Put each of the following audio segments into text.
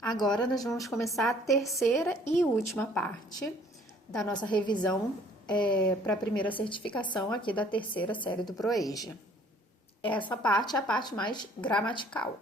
Agora nós vamos começar a terceira e última parte da nossa revisão para a primeira certificação aqui da terceira série do ProAsia. Essa parte é a parte mais gramatical.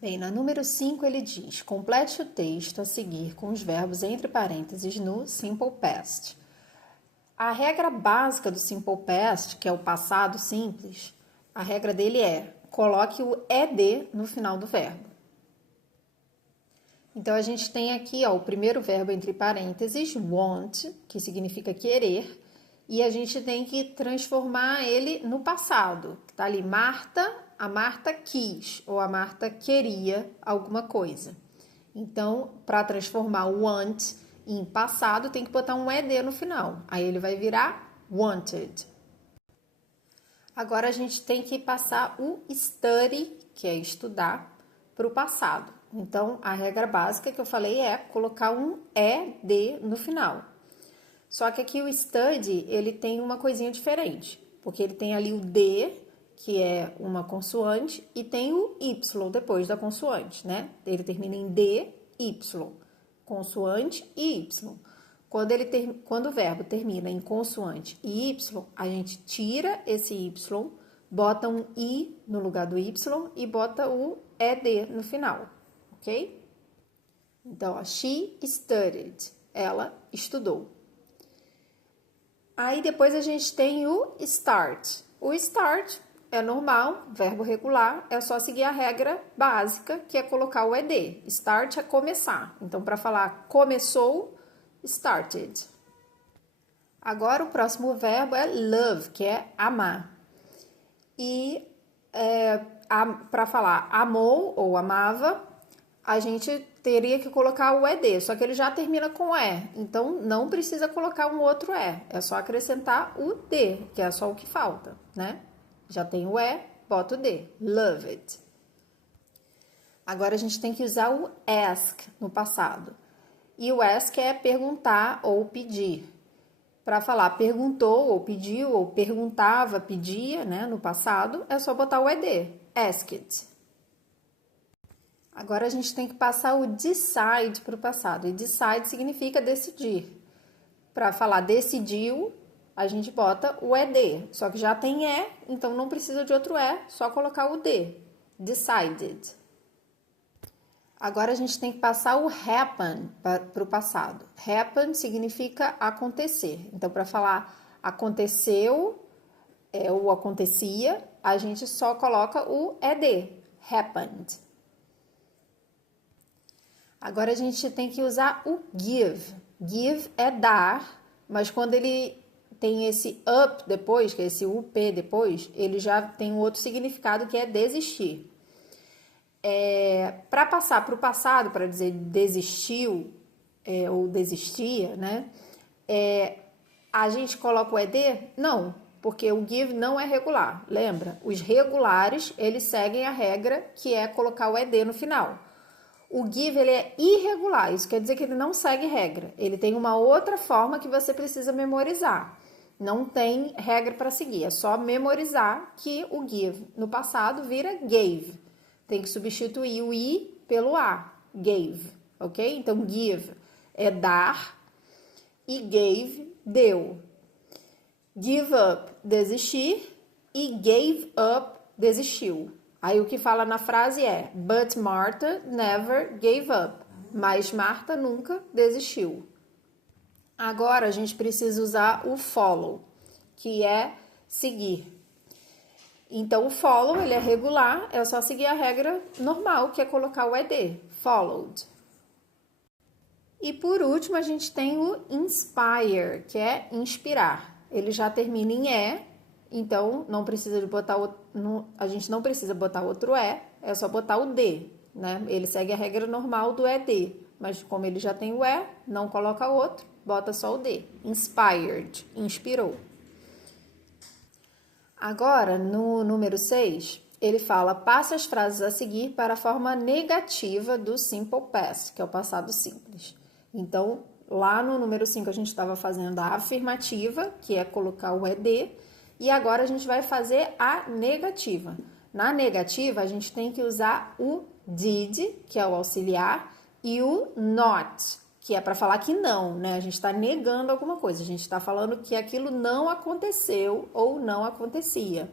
Bem, na número 5 ele diz: complete o texto a seguir com os verbos entre parênteses no Simple Past. A regra básica do Simple Past, que é o passado simples, a regra dele é: coloque o ed no final do verbo. Então, a gente tem aqui o primeiro verbo entre parênteses, want, que significa querer, e a gente tem que transformar ele no passado. Tá ali, Marta, a Marta quis, ou a Marta queria alguma coisa. Então, para transformar o want em passado, tem que botar um ed no final. Aí ele vai virar wanted. Agora, a gente tem que passar o study, que é estudar, para o passado. Então, a regra básica que eu falei é colocar um ed no final. Só que aqui o study, ele tem uma coisinha diferente, porque ele tem ali o d, que é uma consoante, e tem o y depois da consoante, né? Ele termina em d, y, consoante e y. Quando o verbo termina em consoante e y, a gente tira esse y, bota um i no lugar do y e bota o ed no final. Ok? Então, she studied. Ela estudou. Aí, depois a gente tem o start. O start é normal, verbo regular, é só seguir a regra básica, que é colocar o ed. Start é começar. Então, para falar começou, started. Agora, o próximo verbo é love, que é amar. E para falar amou ou amava, a gente teria que colocar o ed, só que ele já termina com e, então não precisa colocar um outro e, é só acrescentar o d, que é só o que falta, né? Já tem o e, bota o d, love it. Agora a gente tem que usar o ask no passado, e o ask é perguntar ou pedir. Para falar perguntou ou pediu, ou perguntava, pedia, né, no passado, é só botar o ed, asked. Agora a gente tem que passar o decide para o passado. E decide significa decidir. Para falar decidiu, a gente bota o ed. Só que já tem e, então não precisa de outro e, só colocar o d. Decided. Agora a gente tem que passar o happen para o passado. Happen significa acontecer. Então, para falar aconteceu ou acontecia, a gente só coloca o ed. Happened. Agora a gente tem que usar o give. Give é dar, mas quando ele tem esse up depois, que é esse up depois, ele já tem um outro significado que é desistir. Para passar para o passado, para dizer desistiu ou desistia, né? A gente coloca o ed? Não, porque o give não é regular. Lembra? Os regulares, eles seguem a regra que é colocar o ed no final. O give, ele é irregular, isso quer dizer que ele não segue regra. Ele tem uma outra forma que você precisa memorizar. Não tem regra para seguir, é só memorizar que o give no passado vira gave. Tem que substituir o i pelo a, gave, ok? Então, give é dar e gave, deu. Give up, desistir, e gave up, desistiu. Aí o que fala na frase é but Martha never gave up. Mas Marta nunca desistiu. Agora a gente precisa usar o follow, que é seguir. Então o follow, ele é regular, é só seguir a regra normal, que é colocar o ed, followed. E por último a gente tem o inspire, que é inspirar. Ele já termina em e. Então, não precisa de botar a gente não precisa botar outro e, é só botar o d, né? Ele segue a regra normal do ed, mas como ele já tem o e, não coloca outro, bota só o d. Inspired, inspirou. Agora, no número 6, ele fala: passe as frases a seguir para a forma negativa do Simple Past, que é o passado simples. Então, lá no número 5 a gente estava fazendo a afirmativa, que é colocar o ed, e agora a gente vai fazer a negativa. Na negativa, a gente tem que usar o did, que é o auxiliar, e o not, que é para falar que não, né? A gente está negando alguma coisa, a gente está falando que aquilo não aconteceu ou não acontecia.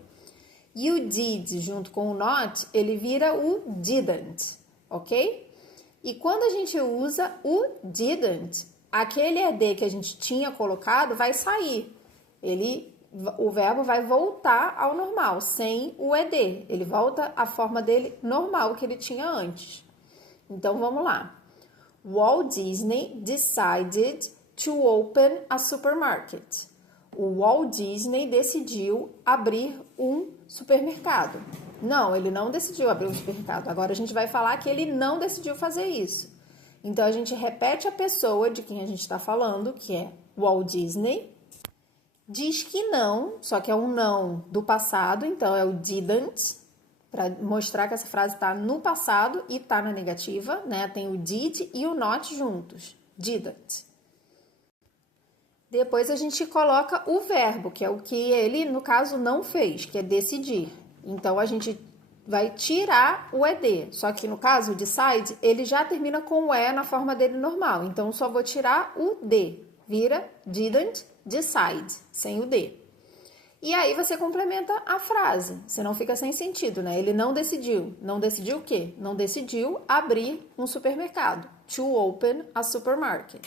E o did junto com o not, ele vira o didn't, ok? E quando a gente usa o didn't, aquele ED que a gente tinha colocado vai sair. O verbo vai voltar ao normal, sem o ED. Ele volta à forma dele normal que ele tinha antes. Então, vamos lá. Walt Disney decided to open a supermarket. O Walt Disney decidiu abrir um supermercado. Não, ele não decidiu abrir um supermercado. Agora a gente vai falar que ele não decidiu fazer isso. Então a gente repete a pessoa de quem a gente está falando, que é Walt Disney. Diz que não, só que é um não do passado, então é o didn't, para mostrar que essa frase está no passado e está na negativa, né? Tem o did e o not juntos. Didn't. Depois a gente coloca o verbo, que é o que ele, no caso, não fez, que é decidir. Então, a gente vai tirar o ED. Só que, no caso, o decide, ele já termina com o E na forma dele normal. Então, só vou tirar o D. Vira didn't decide, sem o D. E aí, você complementa a frase. Senão fica sem sentido, né? Ele não decidiu. Não decidiu o quê? Não decidiu abrir um supermercado. To open a supermarket.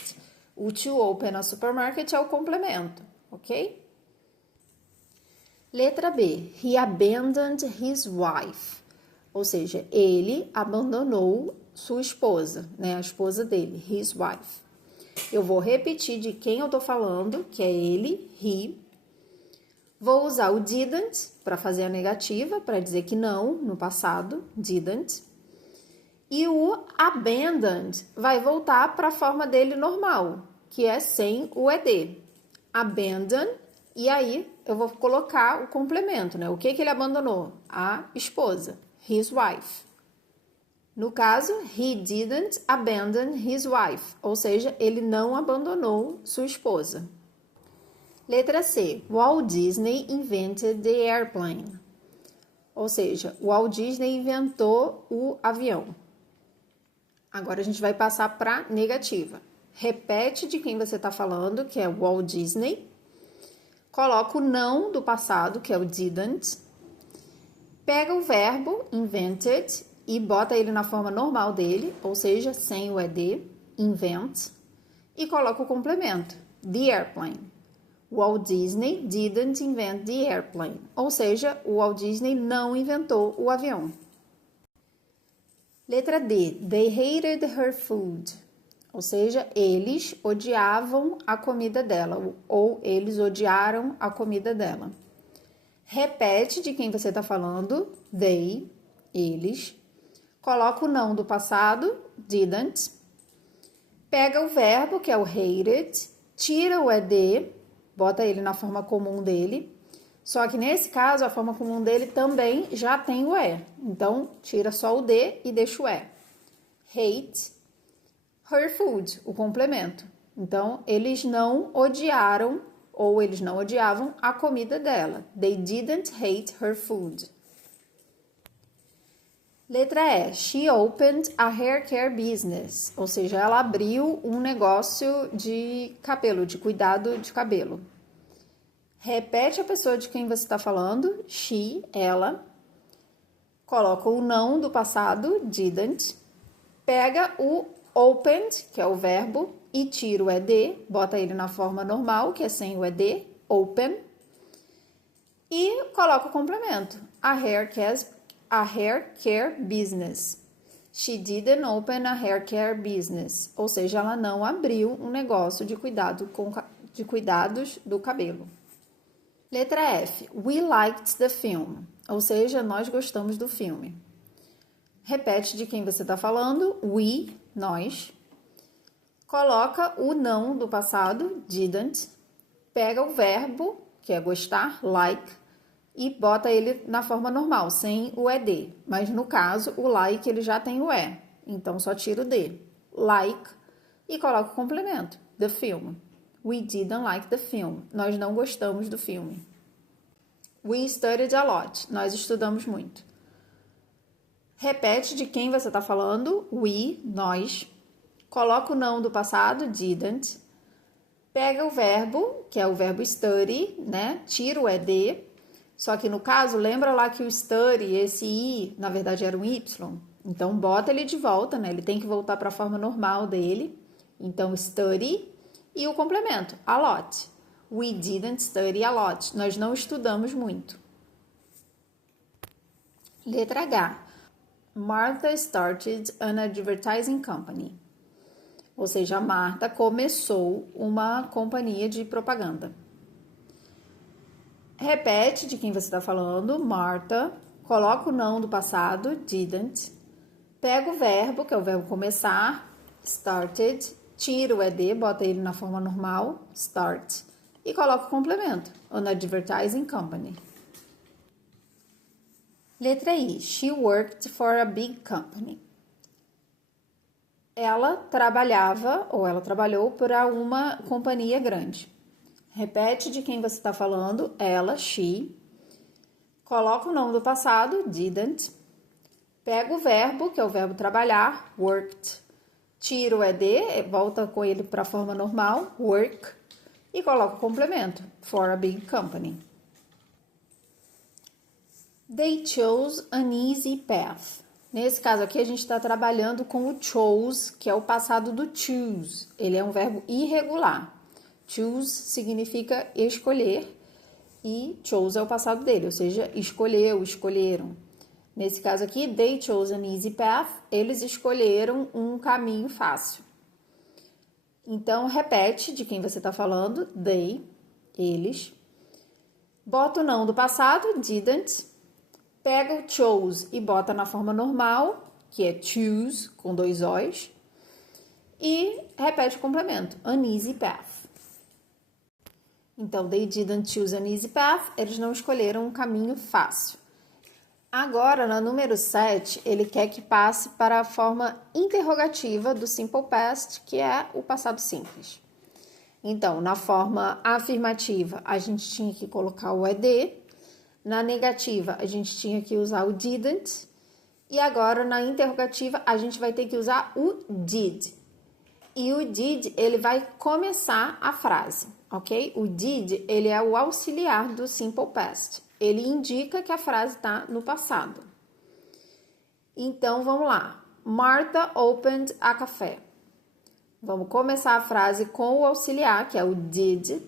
O to open a supermarket é o complemento, ok? Letra B. He abandoned his wife. Ou seja, ele abandonou sua esposa, né? A esposa dele, his wife. Eu vou repetir de quem eu tô falando, que é ele, he. Vou usar o didn't para fazer a negativa, para dizer que não, no passado, didn't. E o abandoned vai voltar para a forma dele normal, que é sem o ED. Abandon, e aí eu vou colocar o complemento, né? O que ele abandonou? A esposa, his wife. No caso, he didn't abandon his wife, ou seja, ele não abandonou sua esposa. Letra C. Walt Disney invented the airplane. Ou seja, Walt Disney inventou o avião. Agora a gente vai passar para negativa. Repete de quem você está falando, que é Walt Disney. Coloca o não do passado, que é o didn't. Pega o verbo invented e bota ele na forma normal dele, ou seja, sem o ED, invent. E coloca o complemento, the airplane. Walt Disney didn't invent the airplane. Ou seja, o Walt Disney não inventou o avião. Letra D. They hated her food. Ou seja, eles odiavam a comida dela. Ou eles odiaram a comida dela. Repete de quem você está falando. They, eles. Coloca o não do passado. Didn't. Pega o verbo, que é o hated. Tira o ED. Bota ele na forma comum dele. Só que nesse caso, a forma comum dele também já tem o E. Então, tira só o D e deixa o E. Hate her food, o complemento. Então, eles não odiaram ou eles não odiavam a comida dela. They didn't hate her food. Letra E. She opened a hair care business. Ou seja, ela abriu um negócio de cabelo, de cuidado de cabelo. Repete a pessoa de quem você está falando, she, ela. Coloca o não do passado, didn't. Pega o opened, que é o verbo, e tira o ED, bota ele na forma normal, que é sem o ED, open. E coloca o complemento, a hair care business. She didn't open a hair care business. Ou seja, ela não abriu um negócio de cuidados do cabelo. Letra F. We liked the film. Ou seja, nós gostamos do filme. Repete de quem você está falando. We, nós. Coloca o não do passado, didn't. Pega o verbo, que é gostar, like, e bota ele na forma normal, sem o ED. Mas no caso, o like ele já tem o E. Então, só tira o D. Like e coloca o complemento, the film. We didn't like the film. Nós não gostamos do filme. We studied a lot. Nós estudamos muito. Repete de quem você está falando, we, nós. Coloca o não do passado, didn't. Pega o verbo, que é o verbo study, né? Tira o ed. Só que no caso, lembra lá que o study, esse i, na verdade era um y. Então, bota ele de volta, né? Ele tem que voltar para a forma normal dele. Então, study e o complemento, a lot. We didn't study a lot. Nós não estudamos muito. Letra H. Martha started an advertising company. Ou seja, a Marta começou uma companhia de propaganda. Repete de quem você está falando, Martha. Coloca o não do passado, didn't. Pega o verbo, que é o verbo começar, started. Tira o ed, bota ele na forma normal, start. E coloca o complemento, an advertising company. Letra I. She worked for a big company. Ela trabalhava, ou ela trabalhou para uma companhia grande. Repete de quem você está falando, ela, she. Coloca o nome do passado, didn't. Pega o verbo, que é o verbo trabalhar, worked. Tira o ed, volta com ele para a forma normal, work. E coloca o complemento, for a big company. They chose an easy path. Nesse caso aqui, a gente está trabalhando com o chose, que é o passado do choose. Ele é um verbo irregular. Choose significa escolher e chose é o passado dele, ou seja, escolheu, escolheram. Nesse caso aqui, they chose an easy path. Eles escolheram um caminho fácil. Então, repete de quem você está falando. They, eles. Bota o não do passado, didn't. Pega o chose e bota na forma normal, que é choose, com 2 O's. E repete o complemento, an easy path. Então, they didn't choose an easy path. Eles não escolheram um caminho fácil. Agora, na número 7, ele quer que passe para a forma interrogativa do simple past, que é o passado simples. Então, na forma afirmativa, a gente tinha que colocar o ed. Na negativa, a gente tinha que usar o didn't. E agora, na interrogativa, a gente vai ter que usar o did. E o did, ele vai começar a frase, ok? O did, ele é o auxiliar do simple past. Ele indica que a frase está no passado. Então, vamos lá. Martha opened a café. Vamos começar a frase com o auxiliar, que é o did.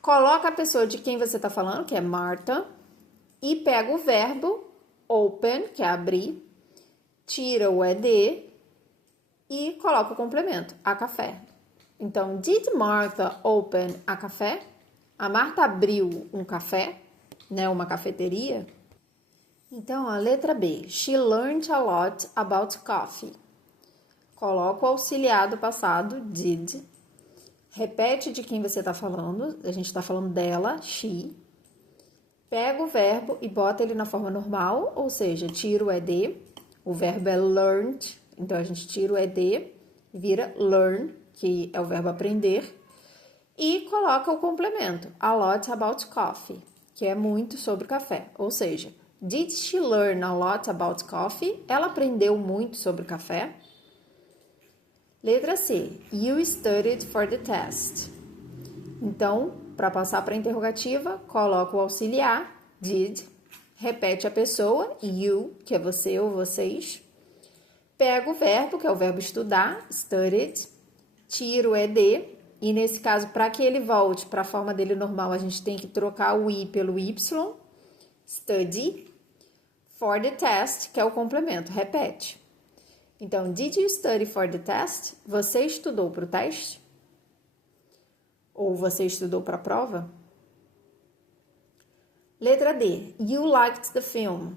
Coloca a pessoa de quem você está falando, que é Martha, e pega o verbo open, que é abrir, tira o ed e coloca o complemento, a café. Então, did Martha open a café? A Marta abriu um café, né, uma cafeteria? Então, a letra B. She learned a lot about coffee. Coloca o auxiliar do passado, did. Repete de quem você está falando. A gente está falando dela, she. Pega o verbo e bota ele na forma normal, ou seja, tira o ed. O verbo é learned, então a gente tira o ed e vira learn, que é o verbo aprender. E coloca o complemento, a lot about coffee, que é muito sobre café. Ou seja, did she learn a lot about coffee? Ela aprendeu muito sobre café. Letra C. You studied for the test. Então, para passar para a interrogativa, coloca o auxiliar, did. Repete a pessoa, you, que é você ou vocês. Pega o verbo, que é o verbo estudar, studied. Tira o ed. E nesse caso, para que ele volte para a forma dele normal, a gente tem que trocar o i pelo y. Study. For the test, que é o complemento. Repete. Então, did you study for the test? Você estudou para o teste? Ou você estudou para a prova? Letra D. You liked the film.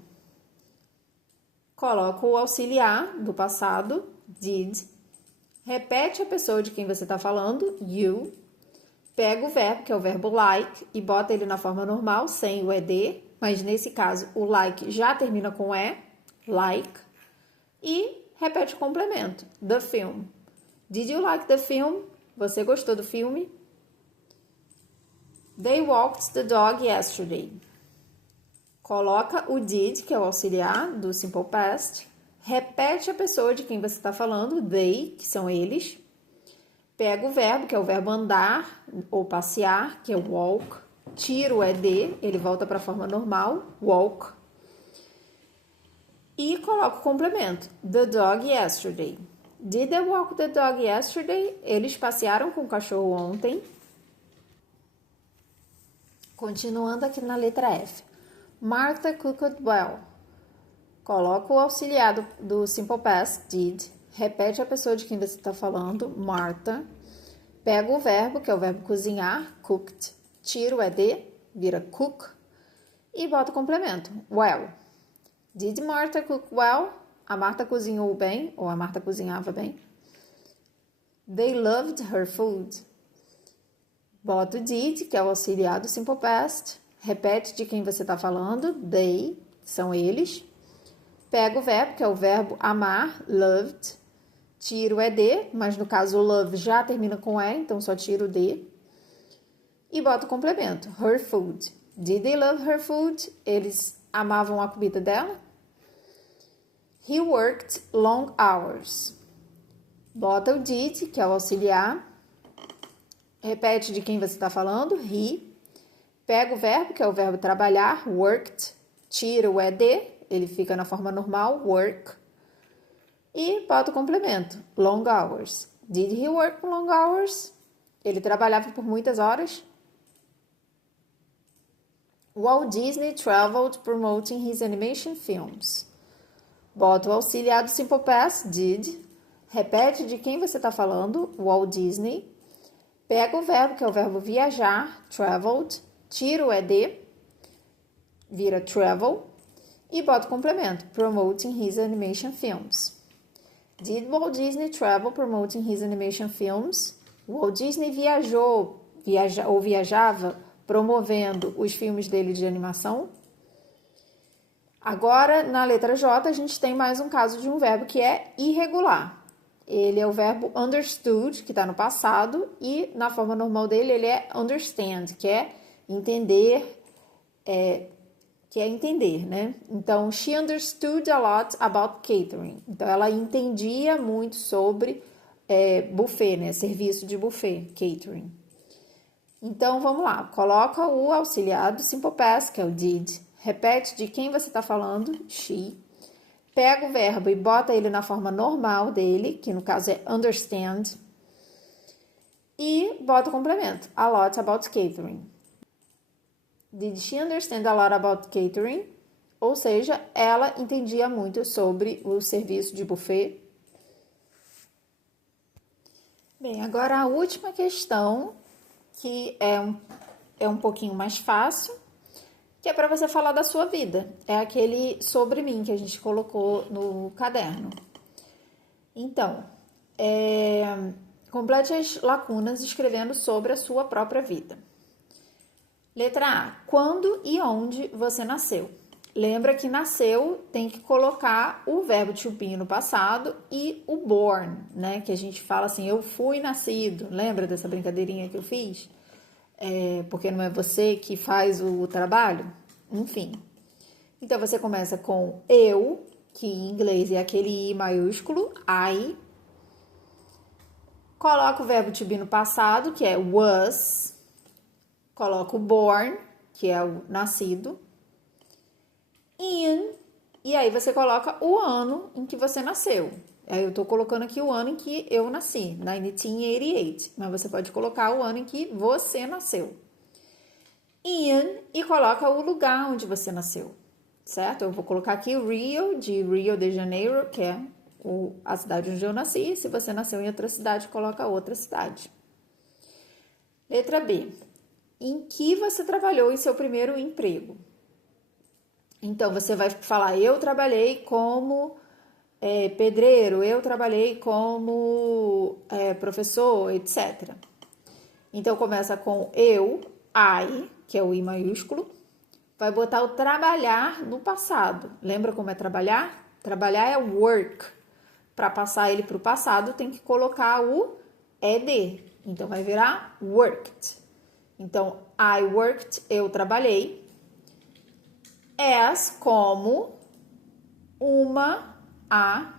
Coloca o auxiliar do passado, did. Repete a pessoa de quem você está falando, you. Pega o verbo, que é o verbo like, e bota ele na forma normal, sem o ed. Mas nesse caso, o like já termina com e, like. E repete o complemento, the film. Did you like the film? Você gostou do filme? They walked the dog yesterday. Coloca o did, que é o auxiliar do simple past. Repete a pessoa de quem você está falando, they, que são eles. Pega o verbo, que é o verbo andar ou passear, que é walk. Tira o ed, ele volta para a forma normal, walk. E coloca o complemento. The dog yesterday. Did they walk the dog yesterday? Eles passearam com o cachorro ontem. Continuando aqui na letra F. Martha cooked well. Coloca o auxiliar do simple past, did. Repete a pessoa de quem você está falando, Martha. Pega o verbo, que é o verbo cozinhar, cooked. Tira o ed, vira cook. E bota o complemento, well. Did Martha cook well? A Marta cozinhou bem, ou a Marta cozinhava bem. They loved her food. Bota o did, que é o auxiliar do simple past. Repete de quem você está falando, they, são eles. Pega o verbo, que é o verbo amar, loved. Tira o ed, mas no caso o love já termina com e, então só tira o d. E bota o complemento, her food. Did they love her food? Eles amavam a comida dela. He worked long hours. Bota o did, que é o auxiliar. Repete de quem você está falando, he. Pega o verbo, que é o verbo trabalhar, worked. Tira o ed, ele fica na forma normal, work. E bota o complemento, long hours. Did he work long hours? Ele trabalhava por muitas horas. Walt Disney traveled promoting his animation films. Bota o auxiliar do simple past, did. Repete de quem você está falando, Walt Disney. Pega o verbo, que é o verbo viajar, traveled. Tira o ed, vira travel. E bota o complemento, promoting his animation films. Did Walt Disney travel promoting his animation films? Walt Disney viajava promovendo os filmes dele de animação? Agora, na letra J, a gente tem mais um caso de um verbo que é irregular. Ele é o verbo understood, que está no passado, e na forma normal dele, ele é understand, que é entender, né? Então, she understood a lot about catering. Então, ela entendia muito sobre buffet, né? Serviço de buffet, catering. Então, vamos lá. Coloca o auxiliar do simple past, que é o did. Repete de quem você está falando, she. Pega o verbo e bota ele na forma normal dele, que no caso é understand. E bota o complemento, a lot about catering. Did she understand a lot about catering? Ou seja, ela entendia muito sobre o serviço de buffet. Bem, agora a última questão, que é um pouquinho mais fácil, que é para você falar da sua vida. É aquele sobre mim que a gente colocou no caderno. Então, complete as lacunas escrevendo sobre a sua própria vida. Letra A. Quando e onde você nasceu? Lembra que nasceu tem que colocar o verbo to be no passado e o born, né? Que a gente fala assim, eu fui nascido. Lembra dessa brincadeirinha que eu fiz? Porque não é você que faz o trabalho? Enfim. Então, você começa com eu, que em inglês é aquele I maiúsculo, I. Coloca o verbo to be no passado, que é was. Coloca o born, que é o nascido. In. E aí, você coloca o ano em que você nasceu. Aí, eu tô colocando aqui o ano em que eu nasci, 1988. Mas você pode colocar o ano em que você nasceu. In, e coloca o lugar onde você nasceu, certo? Eu vou colocar aqui o Rio, de Rio de Janeiro, que é a cidade onde eu nasci. Se você nasceu em outra cidade, coloca outra cidade. Letra B. Em que você trabalhou em seu primeiro emprego? Então, você vai falar, eu trabalhei como pedreiro, eu trabalhei como professor, etc. Então, começa com eu, I, que é o I maiúsculo. Vai botar o trabalhar no passado. Lembra como é trabalhar? Trabalhar é work. Para passar ele para o passado, tem que colocar o ed. Então, vai virar worked. Então, I worked, eu trabalhei. as como a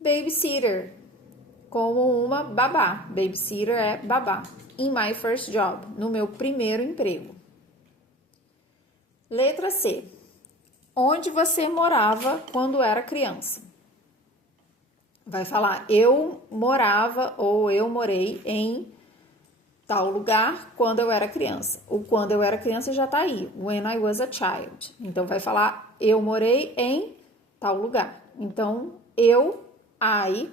babysitter, como uma babá. Babysitter é babá. In my first job, no meu primeiro emprego. Letra C. Onde você morava quando era criança? Vai falar eu morava ou eu morei em tal lugar quando eu era criança. O quando eu era criança já tá aí. When I was a child. Então vai falar eu morei em tal lugar. Então I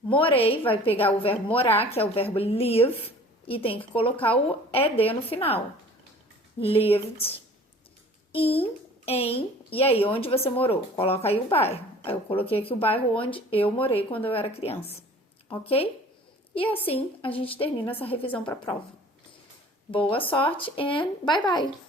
morei, vai pegar o verbo morar, que é o verbo live, e tem que colocar o ed no final. Lived em, e aí, onde você morou? Coloca aí o bairro. Aí eu coloquei aqui o bairro onde eu morei quando eu era criança. Ok? E assim a gente termina essa revisão para a prova. Boa sorte and bye bye!